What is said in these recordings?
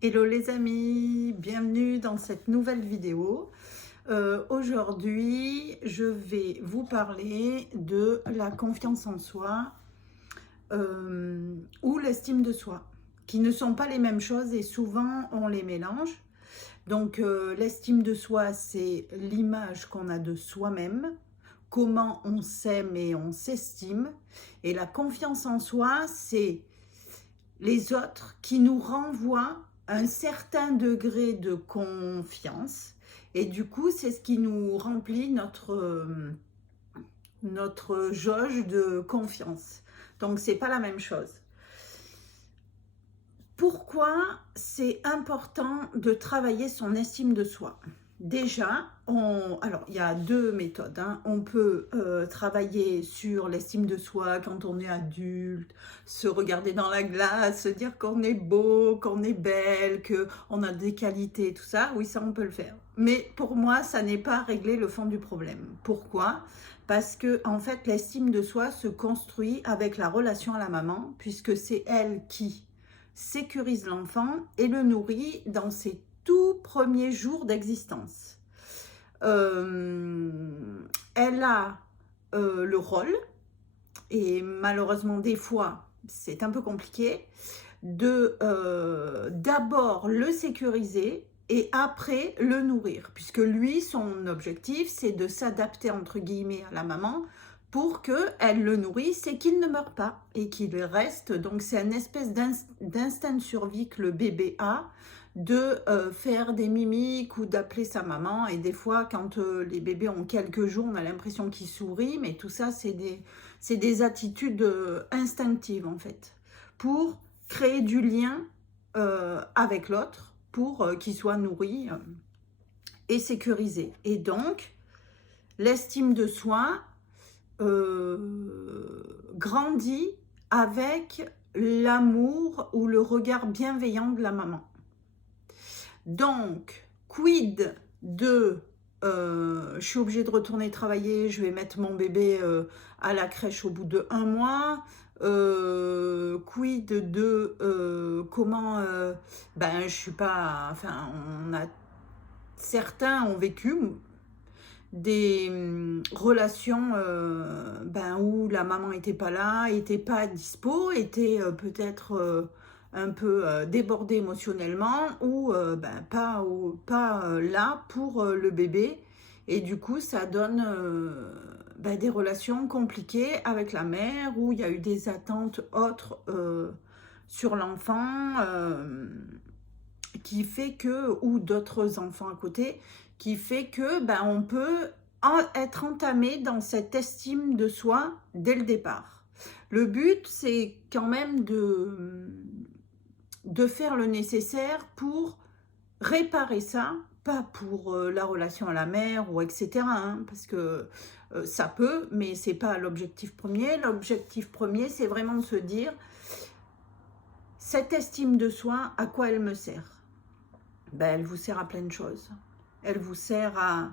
Hello les amis, bienvenue dans cette nouvelle vidéo. Aujourd'hui, je vais vous parler de la confiance en soi ou l'estime de soi, qui ne sont pas les mêmes choses et souvent on les mélange. Donc l'estime de soi, c'est l'image qu'on a de soi-même, comment on s'aime et on s'estime. Et la confiance en soi, c'est les autres qui nous renvoient un certain degré de confiance. Et du coup, c'est ce qui nous remplit notre jauge de confiance. Donc, c'est pas la même chose. Pourquoi c'est important de travailler son estime de soi? Déjà, alors il y a deux méthodes, hein. On peut travailler sur l'estime de soi quand on est adulte, se regarder dans la glace, se dire qu'on est beau, qu'on est belle, qu'on a des qualités, tout ça. Oui, ça on peut le faire. Mais pour moi, ça n'est pas régler le fond du problème. Pourquoi? Parce que en fait, l'estime de soi se construit avec la relation à la maman, puisque c'est elle qui sécurise l'enfant et le nourrit dans ses tout premiers jours d'existence. Elle a le rôle, et malheureusement des fois c'est un peu compliqué, d'abord le sécuriser et après le nourrir, puisque lui, son objectif, c'est de s'adapter entre guillemets à la maman pour qu'elle le nourrisse et qu'il ne meure pas et qu'il reste. Donc c'est une espèce d'instinct de survie que le bébé a, de faire des mimiques ou d'appeler sa maman. Et des fois, quand les bébés ont quelques jours, on a l'impression qu'ils sourient, mais tout ça, c'est des attitudes instinctives en fait, pour créer du lien avec l'autre, pour qu'il soit nourri et sécurisé. Et donc, l'estime de soi grandit avec l'amour ou le regard bienveillant de la maman. Donc, quid de je suis obligée de retourner travailler, je vais mettre mon bébé à la crèche au bout de 1 mois. Quid de comment ben je suis pas, enfin certains ont vécu des relations ben, où la maman était pas là, était pas dispo, était peut-être un peu débordée émotionnellement ou ben, pas là pour le bébé. Et du coup, ça donne ben, des relations compliquées avec la mère où il y a eu des attentes autres sur l'enfant qui fait que, ou d'autres enfants à côté, qui fait que ben, on peut être entamé dans cette estime de soi dès le départ. Le but, c'est quand même de faire le nécessaire pour réparer ça, pas pour la relation à la mère ou etc. Hein, parce que ça peut, mais c'est pas l'objectif premier. L'objectif premier, c'est vraiment de se dire, cette estime de soi, à quoi elle me sert? Ben, elle vous sert à plein de choses. Elle vous sert à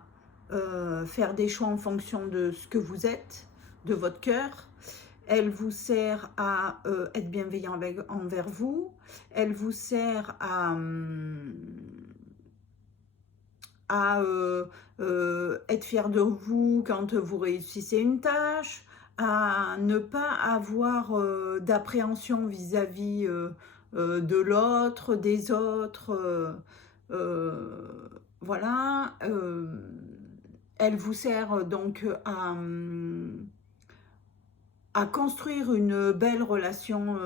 faire des choix en fonction de ce que vous êtes, de votre cœur. Elle vous sert à être bienveillant envers vous. Elle vous sert à être fier de vous quand vous réussissez une tâche, à ne pas avoir d'appréhension vis-à-vis de l'autre, des autres. Voilà. Elle vous sert donc à construire une belle relation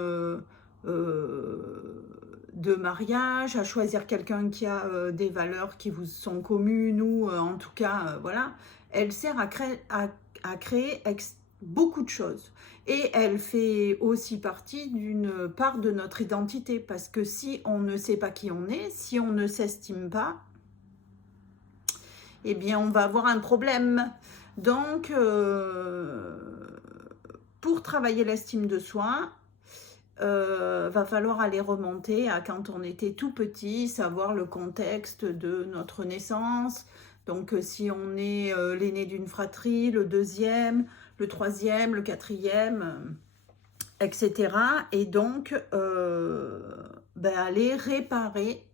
de mariage, à choisir quelqu'un qui a des valeurs qui vous sont communes ou en tout cas, voilà. Elle sert à créer beaucoup de choses. Et elle fait aussi partie d'une part de notre identité, parce que si on ne sait pas qui on est, si on ne s'estime pas, eh bien on va avoir un problème. Donc, pour travailler l'estime de soi, va falloir aller remonter à quand on était tout petit, savoir le contexte de notre naissance. Donc si on est l'aîné d'une fratrie, le deuxième, le troisième, le quatrième, etc. Et donc ben, aller réparer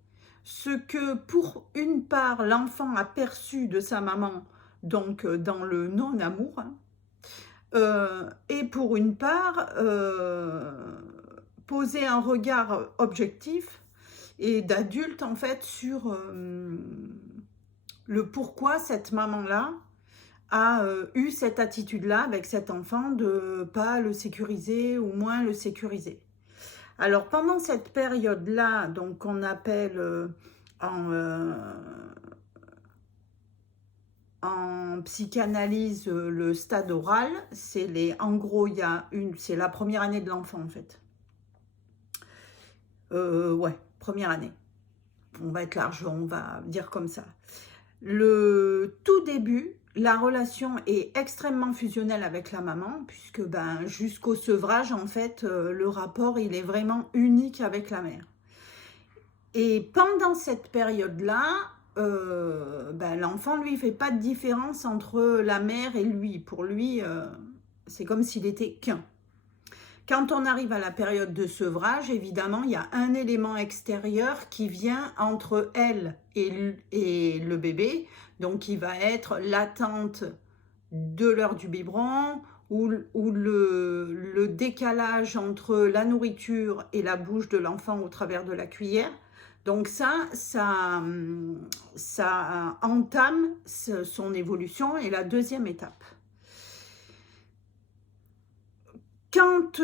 ce que pour une part l'enfant a perçu de sa maman, donc dans le non-amour, hein, et pour une part poser un regard objectif et d'adulte en fait sur le pourquoi cette maman-là a eu cette attitude-là avec cet enfant de pas le sécuriser ou moins le sécuriser. Alors pendant cette période-là, donc qu'on appelle en psychanalyse le stade oral, en gros c'est la première année de l'enfant en fait. Ouais, première année. On va être large, on va dire comme ça. Le tout début, la relation est extrêmement fusionnelle avec la maman, puisque jusqu'au sevrage, en fait, le rapport, il est vraiment unique avec la mère. Et pendant cette période-là, l'enfant, lui, ne fait pas de différence entre la mère et lui. Pour lui, c'est comme s'il était qu'un. Quand on arrive à la période de sevrage, évidemment, il y a un élément extérieur qui vient entre elle et le bébé, donc qui va être l'attente de l'heure du biberon ou le décalage entre la nourriture et la bouche de l'enfant au travers de la cuillère. Donc ça entame son évolution et la deuxième étape. Quand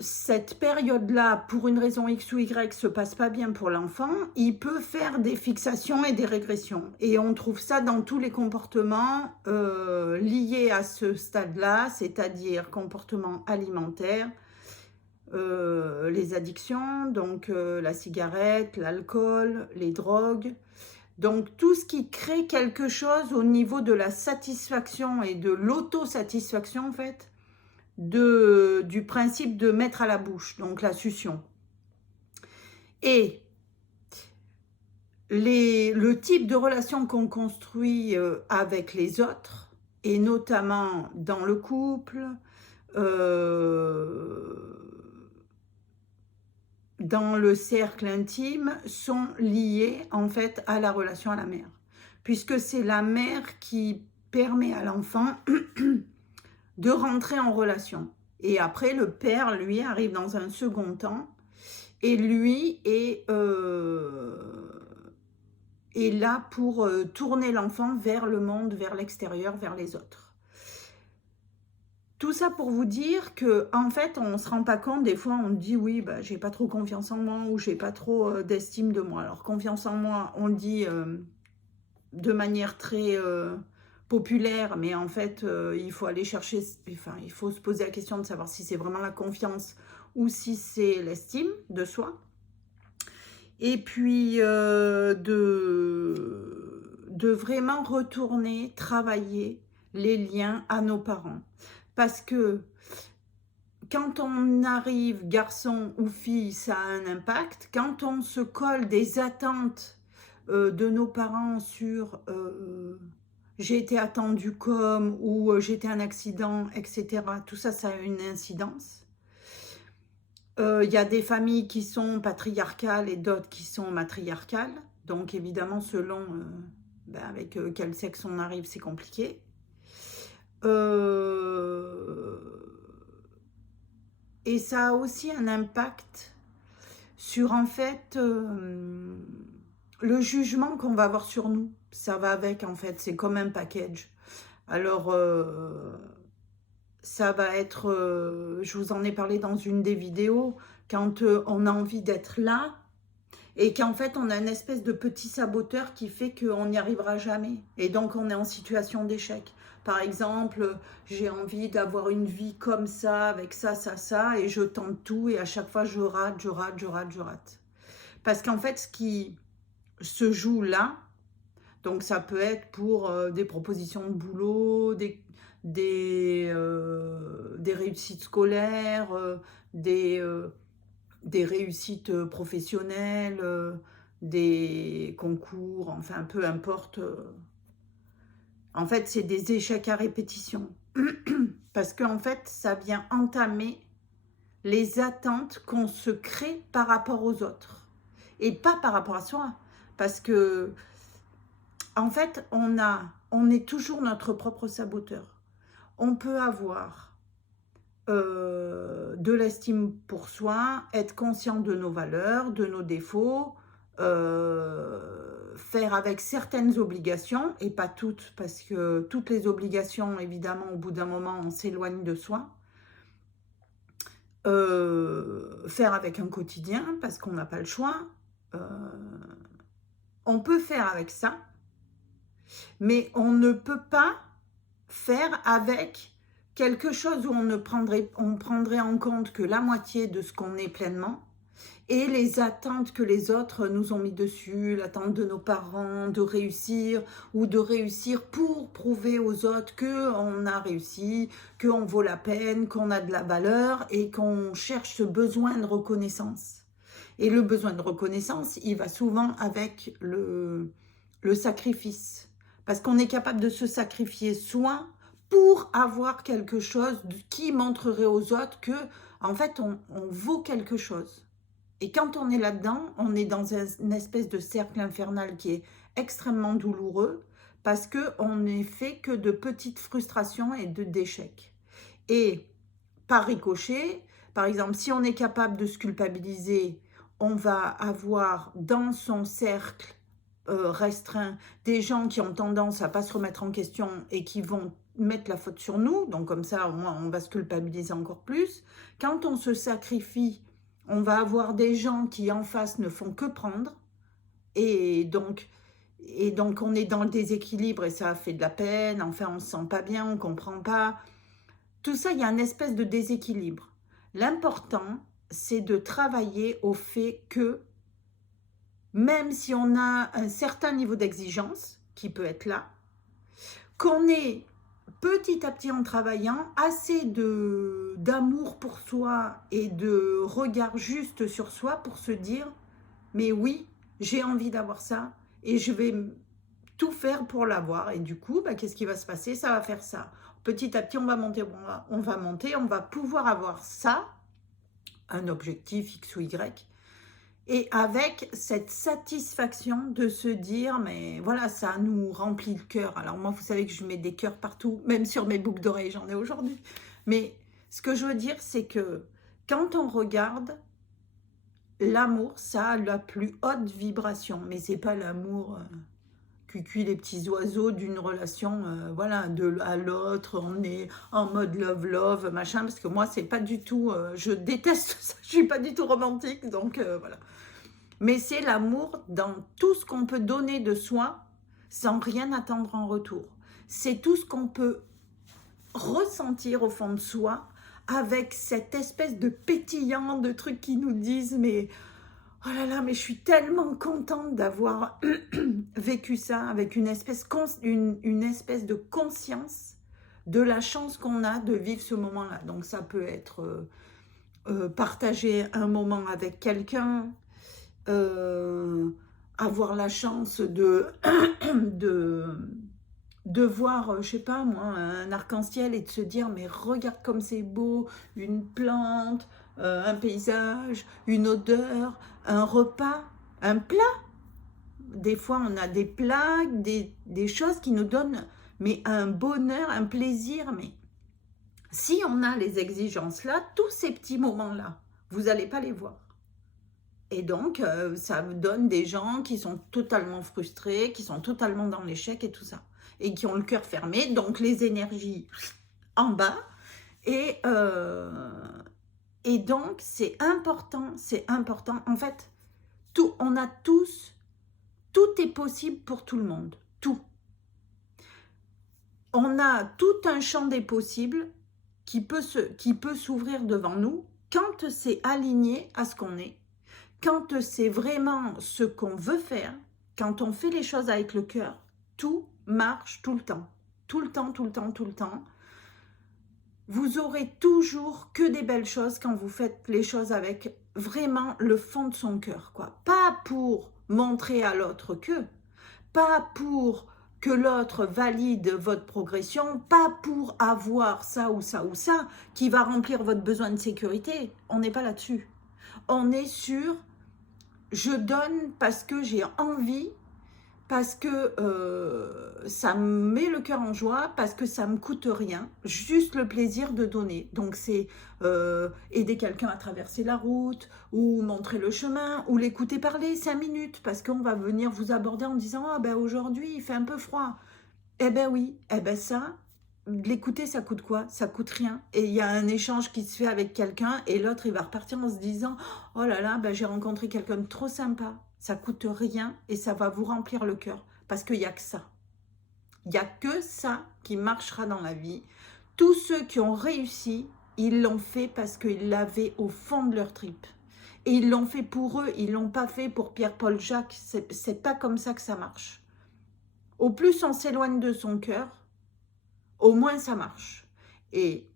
cette période-là, pour une raison X ou Y, se passe pas bien pour l'enfant, il peut faire des fixations et des régressions. Et on trouve ça dans tous les comportements liés à ce stade-là, c'est-à-dire comportements alimentaires, les addictions, donc la cigarette, l'alcool, les drogues. Donc tout ce qui crée quelque chose au niveau de la satisfaction et de l'autosatisfaction en fait, du principe de mettre à la bouche, donc la succion. Et le type de relation qu'on construit avec les autres, et notamment dans le couple, dans le cercle intime, sont liés en fait à la relation à la mère. Puisque c'est la mère qui permet à l'enfant de rentrer en relation. Et après, le père, lui, arrive dans un second temps et lui est là pour tourner l'enfant vers le monde, vers l'extérieur, vers les autres. Tout ça pour vous dire que en fait, on ne se rend pas compte, des fois on dit oui, j'ai pas trop confiance en moi ou j'ai pas trop d'estime de moi. Alors confiance en moi, on le dit de manière très populaire, mais en fait, il faut aller chercher, enfin, il faut se poser la question de savoir si c'est vraiment la confiance ou si c'est l'estime de soi. Et puis, de vraiment retourner, travailler les liens à nos parents. Parce que quand on arrive, garçon ou fille, ça a un impact. Quand on se colle des attentes de nos parents sur j'ai été attendu comme ou j'ai été un accident, etc. Tout ça, ça a une incidence. Il y a des familles qui sont patriarcales et d'autres qui sont matriarcales. Donc évidemment, selon avec quel sexe on arrive, c'est compliqué. Et ça a aussi un impact sur en fait le jugement qu'on va avoir sur nous. Ça va avec en fait, c'est comme un package. Alors ça va être, je vous en ai parlé dans une des vidéos, quand on a envie d'être là et qu'en fait on a une espèce de petit saboteur qui fait qu'on n'y arrivera jamais. Et donc on est en situation d'échec. Par exemple, j'ai envie d'avoir une vie comme ça, avec ça, ça, ça, et je tente tout et à chaque fois je rate, je rate, je rate, je rate. Parce qu'en fait, ce qui se joue là, donc ça peut être pour des propositions de boulot, des réussites scolaires, des réussites professionnelles, des concours, enfin peu importe. En fait, c'est des échecs à répétition. Parce qu'en fait, ça vient entamer les attentes qu'on se crée par rapport aux autres. Et pas par rapport à soi. Parce que, en fait, on est toujours notre propre saboteur. On peut avoir de l'estime pour soi, être conscient de nos valeurs, de nos défauts, faire avec certaines obligations, et pas toutes, parce que toutes les obligations, évidemment, au bout d'un moment, on s'éloigne de soi. Faire avec un quotidien, parce qu'on n'a pas le choix. On peut faire avec ça, mais on ne peut pas faire avec quelque chose où on prendrait en compte que la moitié de ce qu'on est pleinement, et les attentes que les autres nous ont mis dessus, l'attente de nos parents de réussir, ou de réussir pour prouver aux autres qu'on a réussi, qu'on vaut la peine, qu'on a de la valeur, et qu'on cherche ce besoin de reconnaissance. Et le besoin de reconnaissance, il va souvent avec le sacrifice. Parce qu'on est capable de se sacrifier soi pour avoir quelque chose qui montrerait aux autres que, en fait, on vaut quelque chose. Et quand on est là-dedans, on est dans une espèce de cercle infernal qui est extrêmement douloureux parce qu'on n'est fait que de petites frustrations et d'échecs. Et par ricochet, par exemple, si on est capable de se culpabiliser, on va avoir dans son cercle restreint des gens qui ont tendance à ne pas se remettre en question et qui vont mettre la faute sur nous. Donc comme ça, au moins, on va se culpabiliser encore plus. Quand on se sacrifie, on va avoir des gens qui en face ne font que prendre. Et donc on est dans le déséquilibre et ça fait de la peine. Enfin, on ne se sent pas bien, on ne comprend pas. Tout ça, il y a une espèce de déséquilibre. L'important, c'est de travailler au fait que même si on a un certain niveau d'exigence qui peut être là, qu'on ait petit à petit en travaillant assez d'amour pour soi et de regard juste sur soi pour se dire mais oui, j'ai envie d'avoir ça et je vais tout faire pour l'avoir. Et du coup, qu'est-ce qui va se passer? Ça va faire ça. Petit à petit, on va monter, on va pouvoir avoir ça, un objectif X ou Y, et avec cette satisfaction de se dire, mais voilà, ça nous remplit le cœur. Alors moi, vous savez que je mets des cœurs partout, même sur mes boucles d'oreilles, j'en ai aujourd'hui. Mais ce que je veux dire, c'est que quand on regarde, l'amour, ça a la plus haute vibration. Mais c'est pas l'amour cuicui les petits oiseaux d'une relation, voilà, à l'autre, on est en mode love, machin, parce que moi, c'est pas du tout, je déteste ça, je suis pas du tout romantique, donc voilà. Mais c'est l'amour dans tout ce qu'on peut donner de soi sans rien attendre en retour. C'est tout ce qu'on peut ressentir au fond de soi avec cette espèce de pétillant de trucs qui nous disent mais oh là là, mais je suis tellement contente d'avoir vécu ça avec une espèce de conscience de la chance qu'on a de vivre ce moment-là. Donc ça peut être partager un moment avec quelqu'un, avoir la chance de voir, je sais pas moi, un arc-en-ciel et de se dire mais regarde comme c'est beau, une plante, un paysage, une odeur, un repas, un plat. Des fois on a des plats, des choses qui nous donnent mais un bonheur, un plaisir. Mais si on a les exigences là, tous ces petits moments là, vous n'allez pas les voir. Et donc, ça donne des gens qui sont totalement frustrés, qui sont totalement dans l'échec et tout ça. Et qui ont le cœur fermé, donc les énergies en bas. Et donc, c'est important. En fait, on a tous, tout est possible pour tout le monde. Tout. On a tout un champ des possibles qui peut s'ouvrir devant nous quand c'est aligné à ce qu'on est. Quand c'est vraiment ce qu'on veut faire, quand on fait les choses avec le cœur, tout marche tout le temps. Tout le temps, tout le temps, tout le temps. Vous aurez toujours que des belles choses quand vous faites les choses avec vraiment le fond de son cœur, quoi. Pas pour montrer à l'autre pas pour que l'autre valide votre progression, pas pour avoir ça ou ça ou ça qui va remplir votre besoin de sécurité. On n'est pas là-dessus. On est sur je donne parce que j'ai envie, parce que ça me met le cœur en joie, parce que ça me coûte rien, juste le plaisir de donner. Donc c'est aider quelqu'un à traverser la route, ou montrer le chemin, ou l'écouter parler 5 minutes, parce qu'on va venir vous aborder en disant « Ah ben aujourd'hui il fait un peu froid ». Eh ben oui, eh ben ça, de l'écouter, ça coûte quoi? Ça coûte rien. Et il y a un échange qui se fait avec quelqu'un et l'autre, il va repartir en se disant, oh là là, ben, j'ai rencontré quelqu'un de trop sympa. Ça coûte rien et ça va vous remplir le cœur. Parce qu'il n'y a que ça. Il n'y a que ça qui marchera dans la vie. Tous ceux qui ont réussi, ils l'ont fait parce qu'ils l'avaient au fond de leur tripes. Et ils l'ont fait pour eux, ils ne l'ont pas fait pour Pierre-Paul Jacques. C'est pas comme ça que ça marche. Au plus on s'éloigne de son cœur, au moins ça marche. Et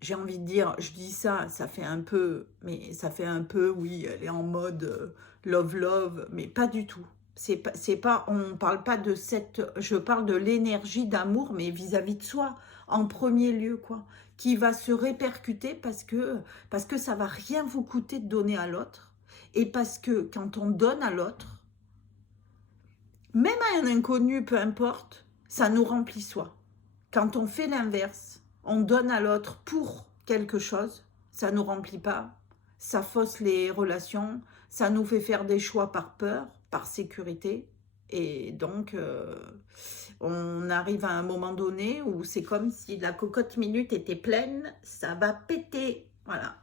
j'ai envie de dire, je dis ça, ça fait un peu, mais ça fait un peu, oui, elle est en mode love love, mais pas du tout. C'est pas, on parle pas de cette, je parle de l'énergie d'amour, mais vis-à-vis de soi, en premier lieu, quoi, qui va se répercuter parce que ça va rien vous coûter de donner à l'autre, et parce que quand on donne à l'autre, même à un inconnu, peu importe, ça nous remplit soi. Quand on fait l'inverse, on donne à l'autre pour quelque chose, ça ne nous remplit pas, ça fausse les relations, ça nous fait faire des choix par peur, par sécurité. Et donc, on arrive à un moment donné où c'est comme si la cocotte minute était pleine, ça va péter, voilà.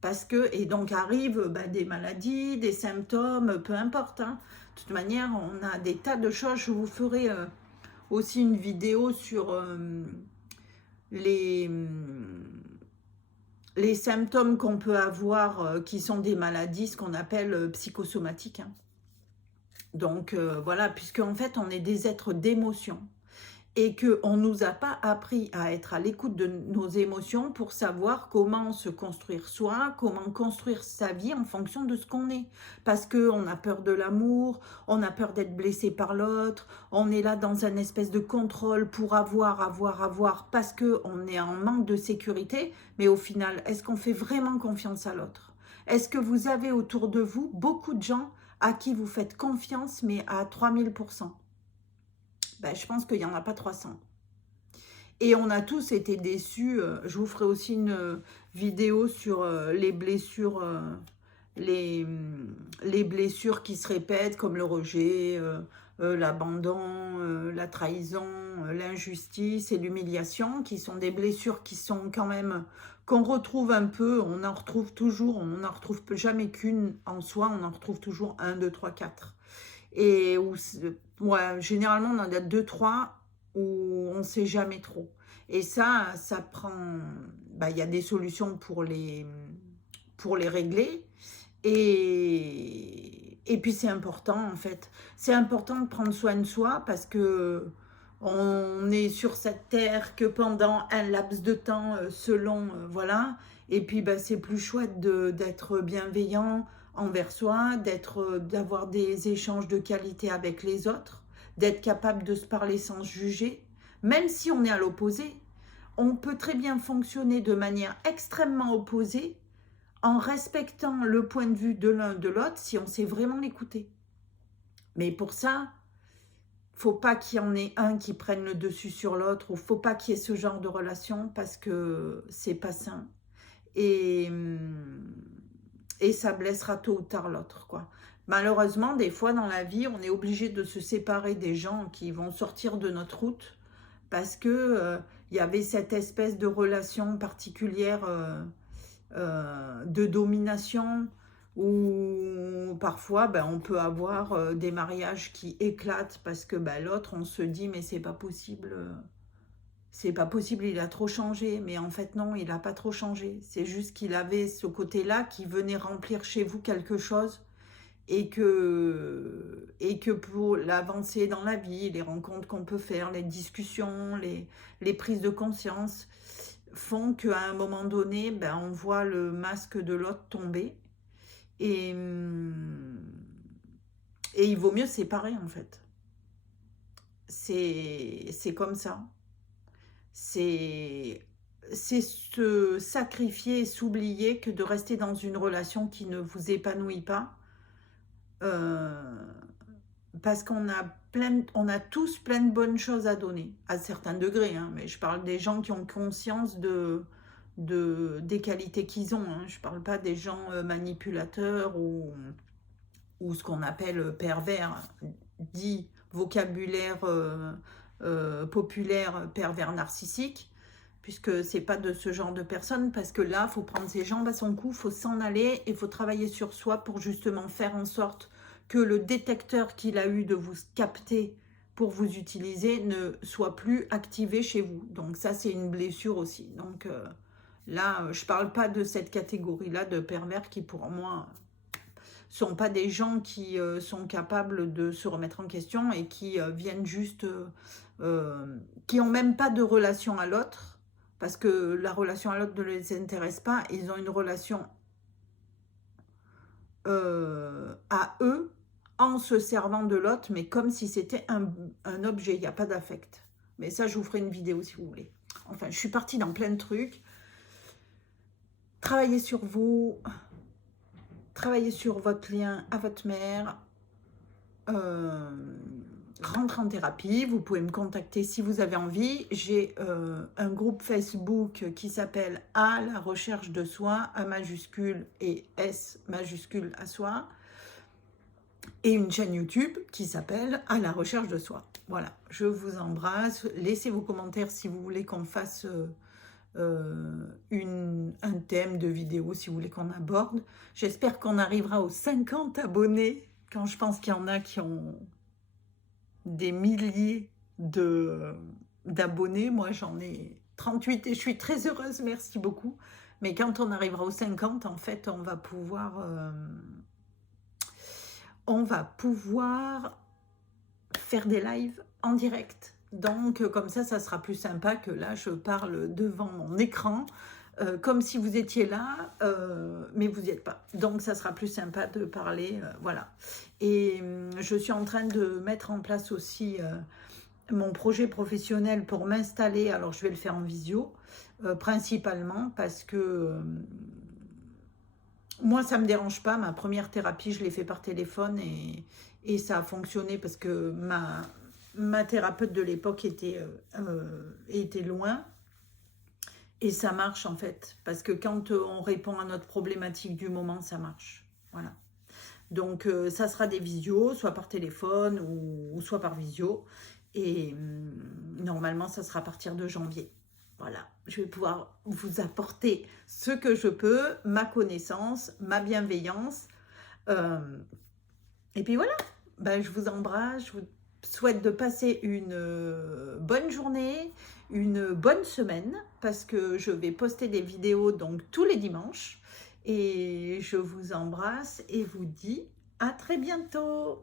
Parce que, et donc arrivent des maladies, des symptômes, peu importe. Hein. De toute manière, on a des tas de choses. Je vous ferai aussi une vidéo sur les, les symptômes qu'on peut avoir qui sont des maladies, ce qu'on appelle psychosomatiques. Hein. Donc voilà, puisque en fait, on est des êtres d'émotion. Et qu'on ne nous a pas appris à être à l'écoute de nos émotions pour savoir comment se construire soi, comment construire sa vie en fonction de ce qu'on est. Parce qu'on a peur de l'amour, on a peur d'être blessé par l'autre, on est là dans un espèce de contrôle pour avoir, parce qu'on est en manque de sécurité. Mais au final, est-ce qu'on fait vraiment confiance à l'autre? Est-ce que vous avez autour de vous beaucoup de gens à qui vous faites confiance, mais à 3000%? Ben, je pense qu'il n'y en a pas 300. Et on a tous été déçus. Je vous ferai aussi une vidéo sur les blessures, les blessures qui se répètent, comme le rejet, l'abandon, la trahison, l'injustice et l'humiliation, qui sont des blessures qui sont quand même, qu'on retrouve un peu, on en retrouve toujours, on n'en retrouve jamais qu'une en soi, on en retrouve toujours 1, 2, 3, 4. Et où, ouais, généralement, on en a 2, 3 où on ne sait jamais trop. Et ça prend... Il y a des solutions pour les régler. Et puis, c'est important, en fait. C'est important de prendre soin de soi parce que on est sur cette terre que pendant un laps de temps selon, voilà. Et puis, c'est plus chouette d'être bienveillant envers soi, d'avoir des échanges de qualité avec les autres, d'être capable de se parler sans juger, même si on est à l'opposé. On peut très bien fonctionner de manière extrêmement opposée en respectant le point de vue de l'un de l'autre si on sait vraiment l'écouter. Mais pour ça, faut pas qu'il y en ait un qui prenne le dessus sur l'autre, ou faut pas qu'il y ait ce genre de relation parce que c'est pas sain. Et ça blessera tôt ou tard l'autre, quoi. Malheureusement, des fois dans la vie, on est obligé de se séparer des gens qui vont sortir de notre route parce que y avait cette espèce de relation particulière de domination où parfois on peut avoir des mariages qui éclatent parce que l'autre, on se dit mais c'est pas possible, il a trop changé. Mais en fait non, il n'a pas trop changé, c'est juste qu'il avait ce côté-là qui venait remplir chez vous quelque chose et que pour l'avancée dans la vie, les rencontres qu'on peut faire, les discussions, les prises de conscience font qu'à un moment donné, on voit le masque de l'autre tomber et il vaut mieux séparer en fait. C'est comme ça. C'est se sacrifier et s'oublier que de rester dans une relation qui ne vous épanouit pas parce on a tous plein de bonnes choses à donner, à certains degrés, hein, mais je parle des gens qui ont conscience des qualités qu'ils ont, hein. Je ne parle pas des gens manipulateurs ou ce qu'on appelle pervers, dit vocabulaire populaire, pervers narcissique, puisque c'est pas de ce genre de personnes, parce que là, il faut prendre ses jambes à son cou, il faut s'en aller, et il faut travailler sur soi pour justement faire en sorte que le détecteur qu'il a eu de vous capter pour vous utiliser ne soit plus activé chez vous. Donc ça, c'est une blessure aussi. Donc là, je parle pas de cette catégorie-là de pervers qui, pour moi, sont pas des gens qui sont capables de se remettre en question et qui viennent juste, qui ont même pas de relation à l'autre, parce que la relation à l'autre ne les intéresse pas, ils ont une relation à eux, en se servant de l'autre, mais comme si c'était un objet, il n'y a pas d'affect. Mais ça, je vous ferai une vidéo si vous voulez. Enfin, je suis partie dans plein de trucs. Travaillez sur vous, travaillez sur votre lien à votre mère, rentrez en thérapie, vous pouvez me contacter si vous avez envie. J'ai un groupe Facebook qui s'appelle « À la recherche de soi », A majuscule et S majuscule à soi, et une chaîne YouTube qui s'appelle « À la recherche de soi ». Voilà, je vous embrasse. Laissez vos commentaires si vous voulez qu'on fasse un thème de vidéo, si vous voulez qu'on aborde. J'espère qu'on arrivera aux 50 abonnés, quand je pense qu'il y en a qui ont des milliers d'abonnés. Moi, j'en ai 38 et je suis très heureuse, merci beaucoup. Mais quand on arrivera aux 50, en fait, on va pouvoir faire des lives en direct. Donc, comme ça sera plus sympa que là, je parle devant mon écran, comme si vous étiez là, mais vous n'y êtes pas. Donc, ça sera plus sympa de parler, voilà. Et je suis en train de mettre en place aussi mon projet professionnel pour m'installer. Alors, je vais le faire en visio, principalement parce que moi, ça ne me dérange pas. Ma première thérapie, je l'ai fait par téléphone et ça a fonctionné parce que ma thérapeute de l'époque était loin. Et ça marche en fait, parce que quand on répond à notre problématique du moment, ça marche. Voilà. Donc, ça sera des visios, soit par téléphone ou soit par visio. Et normalement, ça sera à partir de janvier. Voilà, je vais pouvoir vous apporter ce que je peux, ma connaissance, ma bienveillance. Et puis voilà, ben, je vous embrasse, je vous souhaite de passer une bonne journée, une bonne semaine, parce que je vais poster des vidéos donc tous les dimanches. Et je vous embrasse et vous dis à très bientôt.